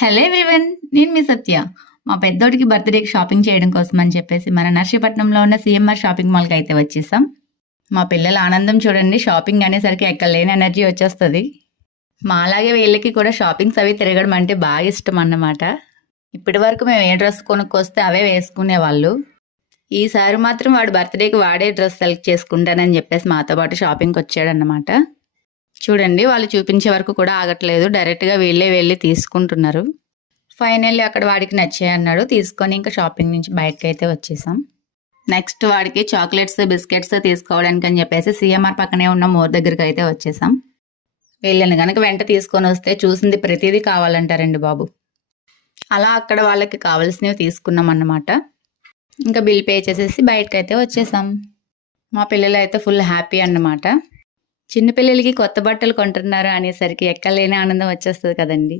Hello everyone, నేను మీ సత్య. మా పెద్దోడికి బర్త్డేకి షాపింగ్ చేయడం కోసం అని చెప్పేసి మన నర్సీపట్నంలో ఉన్న సిఎంఆర్ షాపింగ్ మాల్కి అయితే వచ్చేసాం. మా పిల్లల ఆనందం చూడండి. షాపింగ్ అనేసరికి ఎక్కడలేని ఎనర్జీ వచ్చేస్తుంది. మాలాగే వీళ్ళకి కూడా షాపింగ్స్ అవి తిరగడం అంటే బాగా ఇష్టం అన్నమాట. ఇప్పటి వరకు మేము ఏ డ్రెస్ కొనుక్కొస్తే అవే వేసుకునేవాళ్ళు. ఈసారి మాత్రం వాడు బర్త్డేకి వాడే డ్రెస్ సెలెక్ట్ చేసుకుంటానని చెప్పేసి మాతో పాటు షాపింగ్కి వచ్చాడన్నమాట. చూడండి, వాళ్ళు చూపించే వరకు కూడా ఆగట్లేదు. డైరెక్ట్గా వీళ్ళే వెళ్ళి తీసుకుంటున్నారు. ఫైనల్లీ అక్కడ వాడికి నచ్చాయి అన్నాడు. తీసుకొని ఇంకా షాపింగ్ నుంచి బయటకు అయితే వచ్చేసాం. నెక్స్ట్ వాడికి చాక్లెట్స్ బిస్కెట్స్ తీసుకోవడానికి అని చెప్పేసి సిఎంఆర్ పక్కనే ఉన్న మోర్ దగ్గరికి అయితే వచ్చేసాం. వీళ్ళని కనుక వెంట తీసుకొని వస్తే చూసింది ప్రతిదీ కావాలంటారండి బాబు. అలా అక్కడ వాళ్ళకి కావాల్సినవి తీసుకున్నాం అన్నమాట. ఇంకా బిల్ పే చేసేసి బయటకైతే వచ్చేసాం. మా పిల్లలు అయితే ఫుల్ హ్యాపీ అన్నమాట. చిన్నపిల్లలకి కొత్త బట్టలు కొంటున్నారు అనేసరికి ఎక్కలేని ఆనందం వచ్చేస్తుంది కదండి.